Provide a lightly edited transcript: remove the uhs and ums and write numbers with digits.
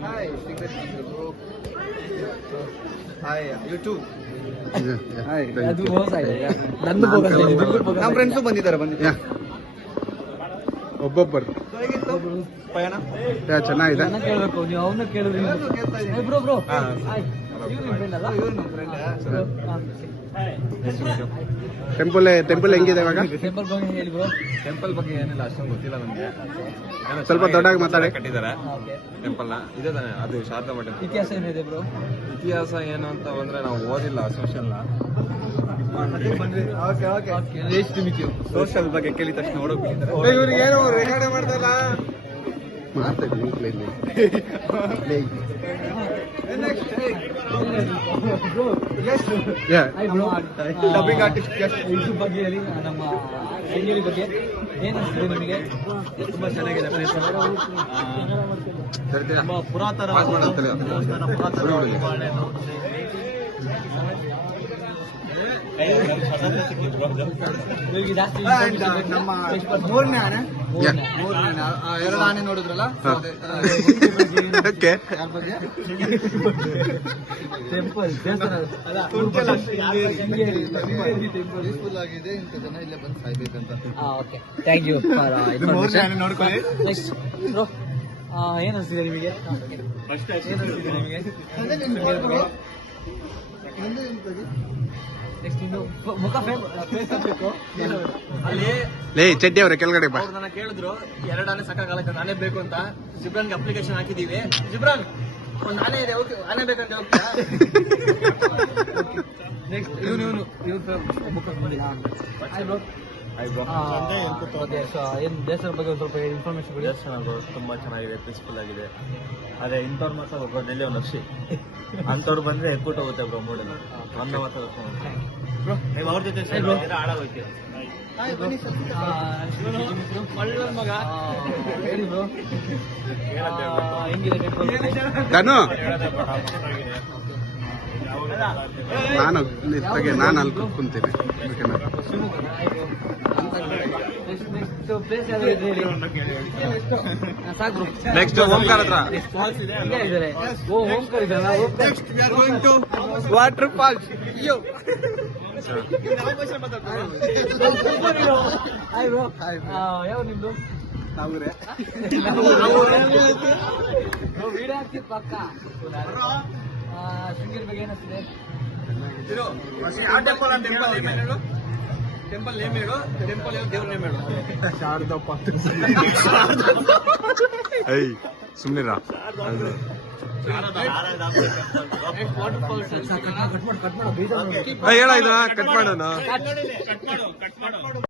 Hi, bro. Hi, you too. Hi. ಅದು ಮೋಸ ಇದೆ ನಂದು ಬೋಗಸ್ ನಮ್ಮ ಫ್ರೆಂಡ್ಸು ಬಂದಿದ್ದಾರೆ ಒಬ್ಬೊಬ್ಬರು ಹೇಗಿತ್ತು ಪಯಣ ಚೆನ್ನಾಗಿದೆ. ನನ್ನ ಕೇಳಬೇಕು ನೀವು ಅವನ್ನ ಕೇಳಿದ್ರಿ ಕೇಳ್ತಾ ಇದ್ದೀನಿ. ಬ್ರೋ ಬ್ರೋ ಹಾ. ಇವ್ರು ನಿಮ್ಮ ಫ್ರೆಂಡ್ ಅಲ್ಲ ಇವ್ರು ನಮ್ಮ ಫ್ರೆಂಡ್. ಟೆಂಪಲ್ ಹೆಂಗಿದೆ ಇವಾಗ? ಟೆಂಪಲ್ ಬಗ್ಗೆ ಹೇಳಿ ಬ್ರೋ. ಟೆಂಪಲ್ ಬಗ್ಗೆ ಏನಿಲ್ಲ ಅಷ್ಟೊಂದು ಗೊತ್ತಿಲ್ಲ ನಮ್ಗೆ. ಸ್ವಲ್ಪ ದೊಡ್ಡದಾಗಿ ಮಾತಾಡಿ. ಕಟ್ಟಿದ್ದಾರೆ ಓಕೆ ಟೆಂಪಲ್ ನ. ಇದೆ ತಾನೆ ಅದು ಶಾರದಮ್ಮ ಟೆಂಪಲ್. ಇತಿಹಾಸ ಏನಿದೆ ಬ್ರೋ? ಇತಿಹಾಸ ಏನು ಅಂತ ಬಂದ್ರೆ ನಾವು ಓದಿಲ್ಲ ಸೋಷಲ್ ನ. Okay okay okay nice to meet you. Social ಬಗ್ಗೆ ಕೇಳಿದ ತಕ್ಷಣ ಓಡೋಗ್ಬಿಟ್ಟಿದ್ದಾರೆ. ಇವ್ರಿಗೆ ಏನೋ ರೆಕಾರ್ಡ್ ಮಾಡ್ತಾರಲ್ಲ ಮಾತಾಡಿ bro hi bro dubbing artist ಇದ್ರ ಬಗ್ಗೆ ಹೇಳಿ ನಮ್ಮ ಶೃಂಗೇರಿ ಬಗ್ಗೆ ಏನು ಅನ್ಸುತ್ತೆ ನಿಮಗೆ? ತುಂಬಾ ಚೆನ್ನಾಗಿದೆ ಪ್ಲೇಸ್. ತುಂಬಾ ಪುರಾತನ ಪಾಸ್ ಮಾಡಂತೇಳಿ. ದೇವಸ್ಥಾನ, ಪುರಾತನ ಇವ್ರಿಗೆ ಜಾಸ್ತಿ ನಮ್ಮ ಮೂರನೇ ಆನೆ ಎರಡು ಆನೆ ನೋಡಿದ್ರಲ್ಲ ಹಾ. ಓಕೆ. ಯಾರ ಬಗ್ಗೆ ಟೆಂಪಲ್ ದೇವಸ್ಥಾನ ಪೀಸ್ಫುಲ್ ಆಗಿದೆ. ಇಂಥ ಜನ ಇಲ್ಲೇ ಬಂದು ಸಾಯ್ಬೇಕಂತ. Okay thank you for information. ನೋಡ್ಕೊಳ್ಳಿ. ನೆಕ್ಸ್ಟ್ ಬ್ರೋ ಏನು ಅನಿಸ್ತಿದೆ ನಿಮಗೆ? ಏನು ಅನಿಸ್ತಿದೆ ನಿಮಗೆ? ನೆಕ್ಸ್ಟ್ ಇನ್ನು ಮುಖ ಫೇಸ್ ಆಗಬೇಕು. ಅಲ್ಲಿ ಲೇ ಚಡ್ಡಿ ಅವ್ರೆ ಕೆಳಗಡೆ ಬಾ. ಅವ್ರು ನನ್ನ ಕೇಳಿದ್ರು ಎರಡು ಆನೆ ಸಾಕಾಗಲ್ಲ ನಾನೇ ಬೇಕು ಅಂತ. ಜಿಬ್ರಾನ್ಗೆ ಅಪ್ಲಿಕೇಶನ್ ಹಾಕಿದೀವಿ. ಜಿಬ್ರಾನ್ ಒಂದು ಆನೆ ಇದೆ, ಓಕೆ ಆನೆ ಬೇಕಂತ ಹೋಗ್ತಾ. ನೆಕ್ಸ್ಟ್ ಇವನು ಮುಖ ಬಂದಿಲ್ಲ. Hi bro. ಏನು ದೇಶದ ಬಗ್ಗೆ ಒಂದು ಸ್ವಲ್ಪ ಇನ್ಫಾರ್ಮೇಶನ್ ಕೊಡಿ. ದೇವಸ್ಥಾನ ತುಂಬಾ ಚೆನ್ನಾಗಿದೆ, ಪೀಸ್ಫುಲ್ ಆಗಿದೆ. ಅದೇ ಇಂಥವ್ರು ಮಾತ್ರ ಒಬ್ಬ ಡೆಲ್ಲಿ ಒಂದು ನಕ್ಷಿ ಅಂಥವ್ರು ಬಂದ್ರೆ ಎಕ್ಬಿಟ್ಟು ಹೋಗುತ್ತೆ ಬ್ರೋ ಮೂಡಲ್ಲಿ. ಒಂದ ಮಾತ್ರ ಬ್ರೋ ನೀವು ಅವ್ರ ಜೊತೆ ಆಡೋಗುತ್ತೆ. ಮಗ ಹೇಳಿ ಬ್ರೋ ಹೆಂಗಿದೆ ಟೆಂಪಲ್? ಧನು ನಾನು ಅಲ್ಲಿ ಕುಂತೀನಿ. ಓಕೆನಾ? ನೆಕ್ಸ್ಟ್ ಪ್ಲೇಸ್ ಯಾವ್ದು ಇದೆ ಹೇಳಿ. ಸಾಕು ಬ್ರೋ. ನೆಕ್ಸ್ಟ್ ಓಂಕಾರ ಹತ್ರ ಇಲ್ಲೇ ಇದ್ದಾರೆ. ಓಂಕಾರ ಇದ್ದಾರಲ್ಲ, Omkara. Next we are going to waterfalls. ಅಯ್ಯೋ ಹಾಯ್ ಬ್ರೋ. ಯಾವ ನಿಮ್ದು? ನಾವೂರೇ. ವೀಡಿಯೋ ಹಾಕ್ತಿದ್ ಪಕ್ಕ. ಶೃಂಗೇರಿ ಬಗ್ಗೆ ಏನಿಸ್ತಿದೆ? ಇದು ಯಾವ ಟೆಂಪಲ್ ಅಂತ ಟೆಂಪಲ್ ನೇಮ್ ಹೇಳು. ಟೆಂಪಲ್ ನೇಮ್ ಹೇಳು. ಟೆಂಪಲ್ ಯಾವ ದೇವ್ರ ನೇಮ್ ಹೇಳು. ಸುಮ್ನಿರ. ವಾಟರ್ ಫಾಲ್ಸ್ ಕಟ್ ಮಾಡು ಬೀಜ ಹೇಳ ಇದನ್ನ ಕಟ್ ಮಾಡೋಣ.